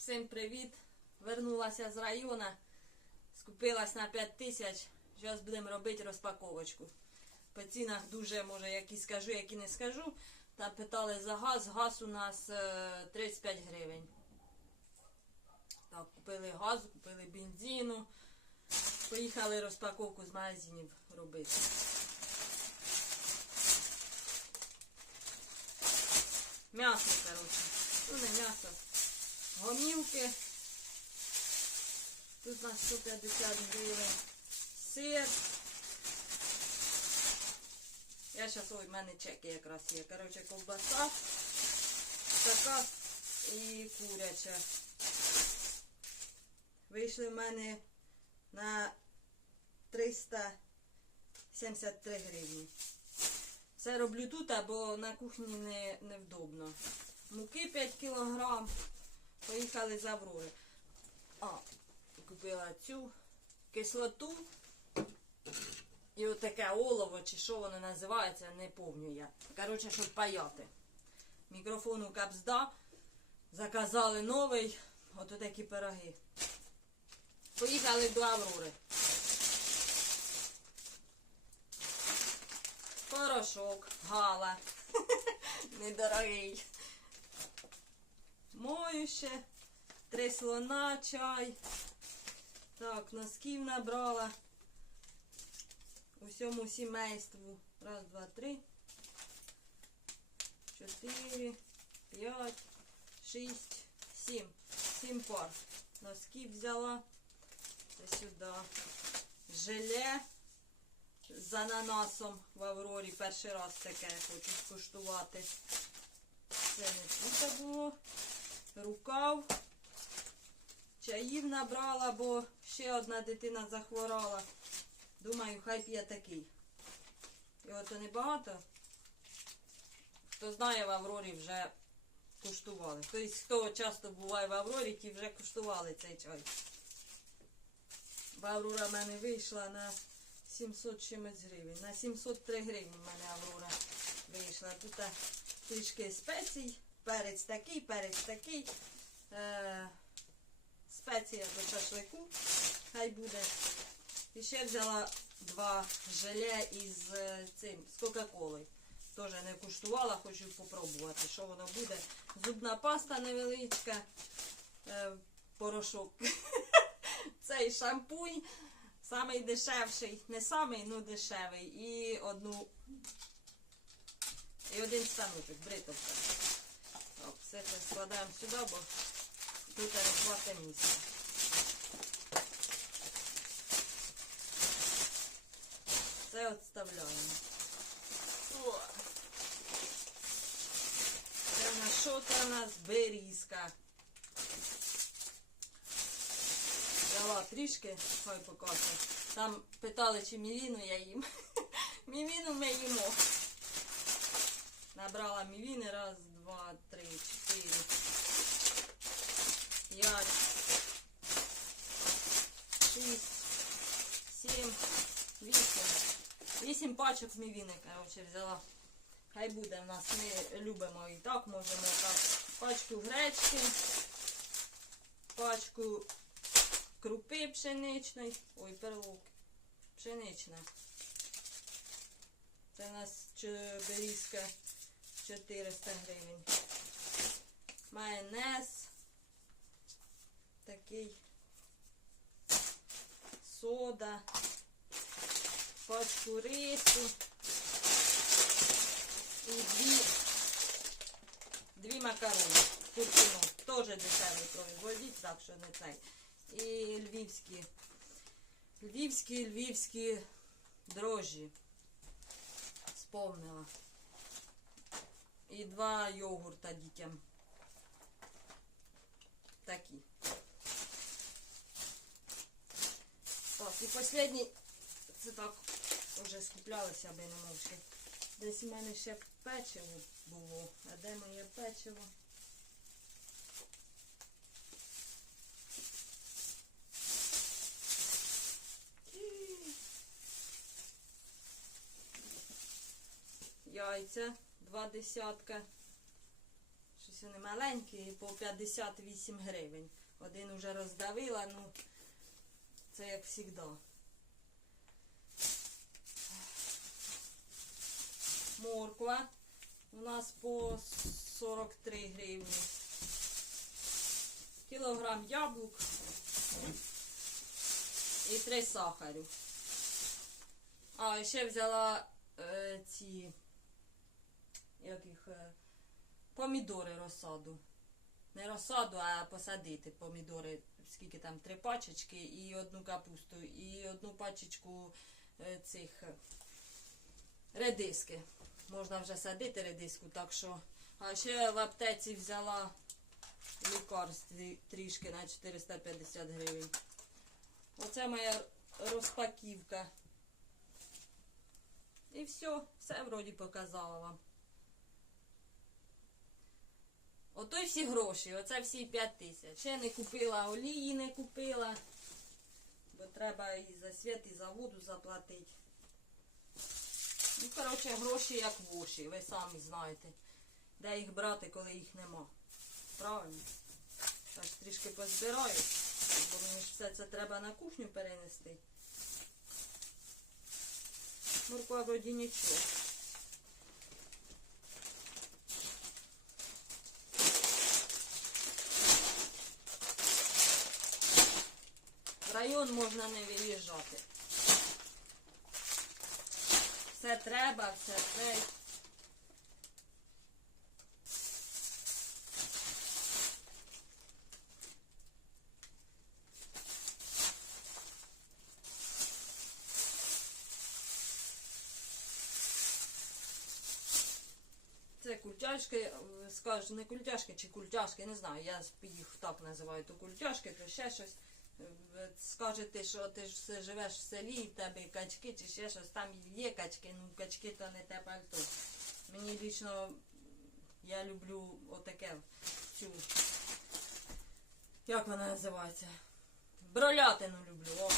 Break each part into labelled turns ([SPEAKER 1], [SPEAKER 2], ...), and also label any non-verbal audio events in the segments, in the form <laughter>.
[SPEAKER 1] Всім привіт! Вернулася з району, скупилась на 5 тисяч. Зараз будемо робити розпаковочку. По цінах дуже, може, які скажу, які не скажу. Там питали за газ. Газ у нас е, 35 гривень. Так, купили газ, купили бензину. Поїхали розпаковку з магазинів робити. М'ясо, коротше. Ну не м'ясо. Гомілки. Тут на 150 гривень. Сир. Я зараз, ой, в мене чеки якраз є. Коротше, ковбаса. Така і куряча. Вийшли в мене на 373 гривні. Це роблю тут, бо на кухні не, невдобно. Муки 5 кілограм. Поїхали з Аврори. А, купила цю кислоту. І отаке олово, чи що воно називається, не пам'ятаю я. Коротше, щоб паяти. Мікрофон у капзда. Заказали новий. Ото такі пироги. Поїхали до Аврори. Порошок, гала. <laughs> Недорогий. Моюще. Три слона, чай. Так, носків набрала. Усьому сімейству. Раз, два, три. Чотири, п'ять, шість, сім. Сім пар. Носків взяла. Це сюди. Желе з ананасом в Аврорі. Перший раз таке хочу скуштувати. Це не тут було. Рукав. Чаїв набрала, бо ще одна дитина захворала. Думаю, хай п'є такий. Його то небагато. Хто знає, в Аврорі вже куштували. Тобто, хто часто буває в Аврорі, ті вже куштували цей чай. Аврора в мене вийшла на 700 чимось гривень. На 703 гривні в мене Аврора вийшла. Тут трішки спецій, перець такий, перець такий. Е, спеція до шашлику. Хай буде. І ще взяла два желе із е, цим, з Кока-Колою. Теж не куштувала, хочу попробувати, що воно буде. Зубна паста невеличка, е, порошок. <laughs> Цей шампунь, самий дешевший, не самий, ну дешевий. І одну. І один станочок, бритовка. Все це складаємо сюди, бо тут не хватить місця. Це відставляємо. О! Це в нас що це в нас берізка. Взяла трішки, хай покаже. Там питали, чи мівіну я їм. <laughs> Мівіну ми їмо. Набрала мівіни. Раз, два, три, чотири, п'ять, шість, сім, вісім. Вісім пачок мівіни, коротше, взяла. Хай буде в нас, ми любимо і так, можемо так. Пачку гречки, пачку крупи пшеничної. Ой, перлок. Пшенична. Це у нас берізка 400 гривень. Майонез. Такий. Сода. Пачку рису. І дві, дві макарони. Куркуну. Теж дешевий производить, так що не цей. І львівські. Львівські, львівські дрожжі. Сповнила. І два йогурта дітям. Такі. Так, і останній, це так, вже скуплялися, аби не мовчки. Десь у мене ще печиво було. А де моє печиво? Яйця два десятка. Щось вони маленькі, по 58 гривень. Один уже роздавила, ну це як завжди. Морква у нас по 43 гривні. Кілограм яблук і 3 сахарю. А, ще взяла е, ці як їх, е, помідори розсаду. Не розсаду, а посадити помідори, скільки там, три пачечки і одну капусту, і одну пачечку е, цих е, редиски. Можна вже садити редиску, так що. А ще в аптеці взяла лікарств трішки на 450 гривень. Оце моя розпаківка. І все, все вроді показала вам. Ото й всі гроші, оце всі 5 тисяч. Ще не купила олії, не купила. Бо треба і за світ, і за воду заплатити. Ну, коротше, гроші як воші, ви самі знаєте. Де їх брати, коли їх нема. Правильно? Так трішки позбираю, бо мені ж все це треба на кухню перенести. Морква вроді нічого. Район можна не виїжджати. Все треба, все це. Це культяшки, е, скажу, не культяшки чи культяшки, не знаю, я їх так називаю, то культяшки, то ще щось. Скажете, що ти ж живеш в селі, і в тебе качки чи ще щось, там є качки, ну качки то не те пальто. Мені лічно я люблю отаке цю. Як вона називається? Бролятину люблю, о,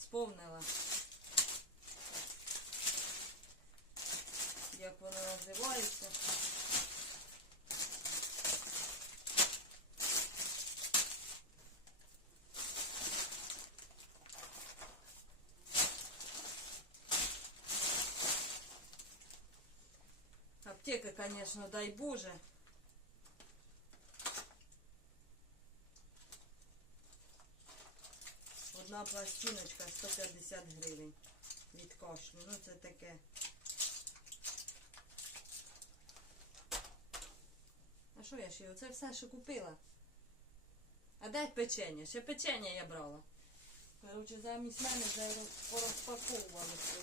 [SPEAKER 1] сповнила. Як вона називається? Аптека, конечно, дай Боже. Одна пластиночка 150 гривень від кашлю. Ну це таке. А що я ще? Оце все, що купила. А де печення? Ще печення я брала. Коротше, замість мене вже роз- порозпаковували все.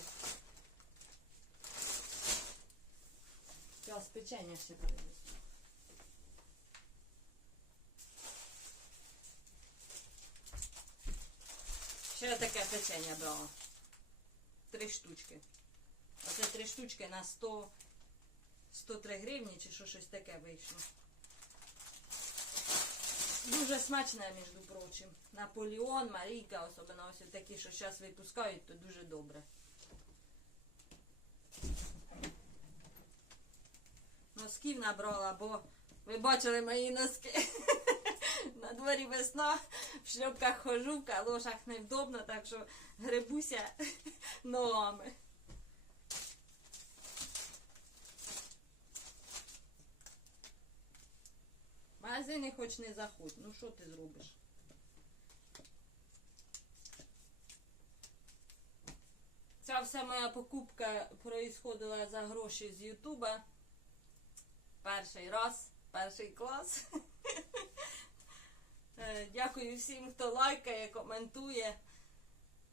[SPEAKER 1] Зараз печення ще принесу. Ще таке печення брала. Три штучки. Оце три штучки на 100, 103 гривні чи що щось таке вийшло. Дуже смачне, між прочим. Наполеон, Марійка, особливо ось такі, що зараз випускають, то дуже добре. Носків набрала, бо ви бачили мої носки. <laughs> На дворі весна, в шльопках хожу, в калошах невдобно, так що грибуся <laughs> ногами. Магазини хоч не заходь, ну що ти зробиш? Ця вся моя покупка происходила за гроші з Ютуба. Перший раз, перший клас. <laughs> Е, Дякую всім, хто лайкає, коментує.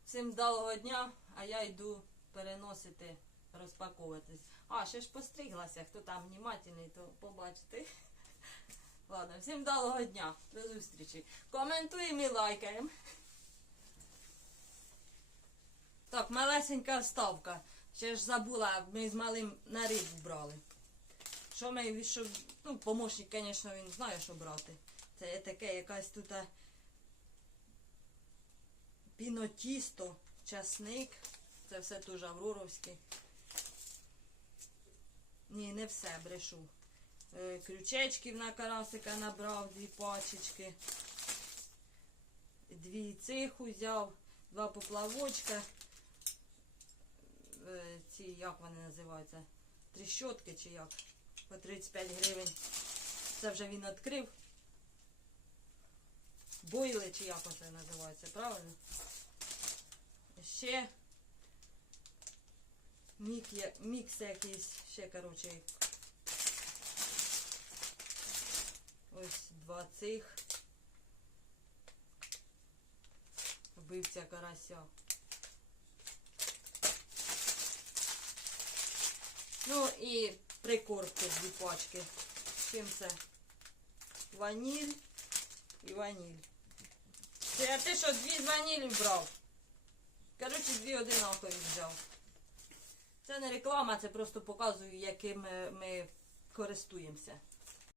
[SPEAKER 1] Всім вдалого дня, а я йду переносити, розпаковуватись. А, ще ж постриглася, хто там внімательний, то побачите. <laughs> Ладно, всім вдалого дня. До зустрічі. Коментуємо і лайкаємо. Так, малесенька вставка. Ще ж забула, ми з малим на рибу брали. Що ми, що, ну, помощник, звісно, він знає, що брати. Це є таке якась тут пінотісто, часник. Це все теж авроровське. Ні, не все, брешу. Е, Крючечків на карасика набрав дві пачечки. Дві цих узяв, два поплавочка. Е, Ці, як вони називаються? Тріщотки чи як? По 35 гривень. Це вже він відкрив. Бойли чи як це називається, правильно? Ще мік, мікс якийсь, ще, коротше, ось два цих. Вбивця карася. Ну і прикормки дві пачки. Чим це? Ваніль і ваніль. Це а ти що, дві з ванілі брав? Коротше, дві одинакові взяв. Це не реклама, це просто показую, яким ми, ми користуємося.